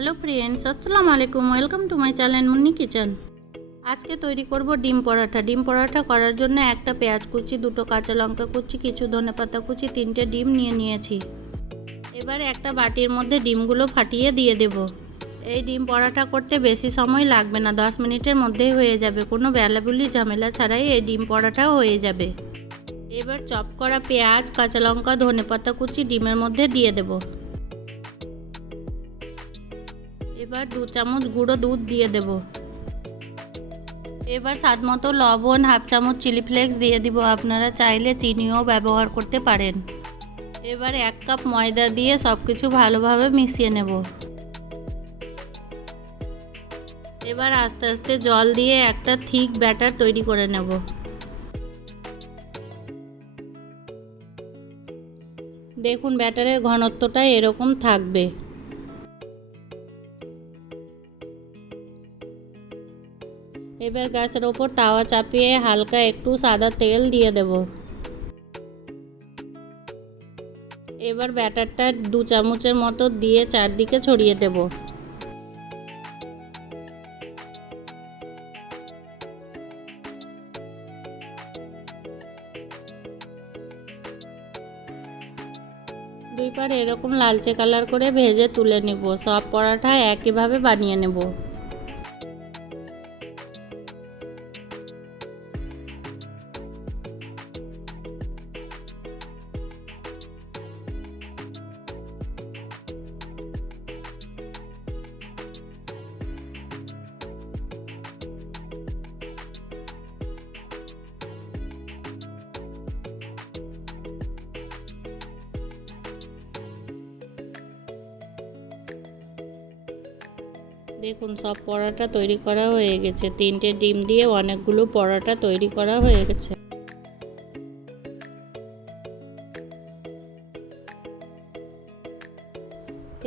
Hello friends, আসসালামু আলাইকুম। Welcome to my channel Munni kitchen. আজকে তৈরি করব ডিম পরাঠা। ডিম পরাঠা করার জন্য একটা পেঁয়াজ কুচি, দুটো কাঁচা লঙ্কা কুচি, কিছু ধনেপাতা কুচি, 3টে ডিম নিয়েছি। এবার একটা বাটির মধ্যে ডিমগুলো ফাটিয়ে দিয়ে দেব। এই ডিম পরাঠা করতে বেশি সময় লাগবে না, 10 মিনিটের মধ্যেই হয়ে যাবে। কোনো বেলাবুলি ঝামেলা ছাড়াই এই ডিম পরাঠাও হয়ে যাবে। এবার চপ করা পেঁয়াজ, কাঁচা লঙ্কা, ধনেপাতা কুচি ডিমের মধ্যে দিয়ে দেব। এবার 2 চামচ গুঁড়ো দুধ দিয়ে দেব। এবার স্বাদ মতো লবণ, হাফ চামচ চিলি ফ্লেক্স দিয়ে দিব। আপনারা চাইলে চিনিও ব্যবহার করতে পারেন। এবার 1 কাপ ময়দা দিয়ে সব কিছু ভালোভাবে মিশিয়ে নেব। এবার আস্তে আস্তে জল দিয়ে একটা থিক ব্যাটার তৈরি করে নেব। দেখুন ব্যাটারের ঘনত্বটা এরকম থাকবে। এবার গ্যাসের ওপর তাওয়া চাপিয়ে হালকা একটু সাদা তেল দিয়ে দেব। এবার ব্যাটারটা 2 চামচের মতো দিয়ে চারদিকে ছড়িয়ে দেব। দুই পার এরকম লালচে কালার করে ভেজে তুলে নিব। সব পরাঠা একইভাবে বানিয়ে নেব। দেখুন সব পরাঠা তৈরি করা হয়ে গেছে। 3টে ডিম দিয়ে অনেকগুলো পরাঠা তৈরি করা হয়ে গেছে।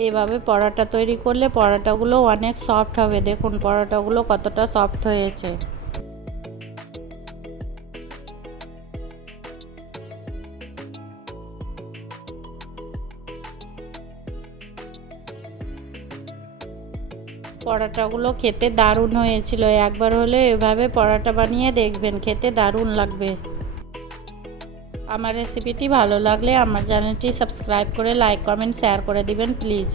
এইভাবে পরাঠা তৈরি করলে পরাঠাগুলো অনেক সফট হবে। দেখুন পরাঠাগুলো কতটা সফট হয়েছে। পরাঠাগুলো খেতে দারুণ হয়েছিল। একবার হলে এভাবে পরাঠা বানিয়ে দেখবেন, খেতে দারুণ লাগবে। আমার রেসিপিটি ভালো লাগলে আমার চ্যানেলটি সাবস্ক্রাইব করে লাইক, কমেন্ট, শেয়ার করে দিবেন প্লিজ।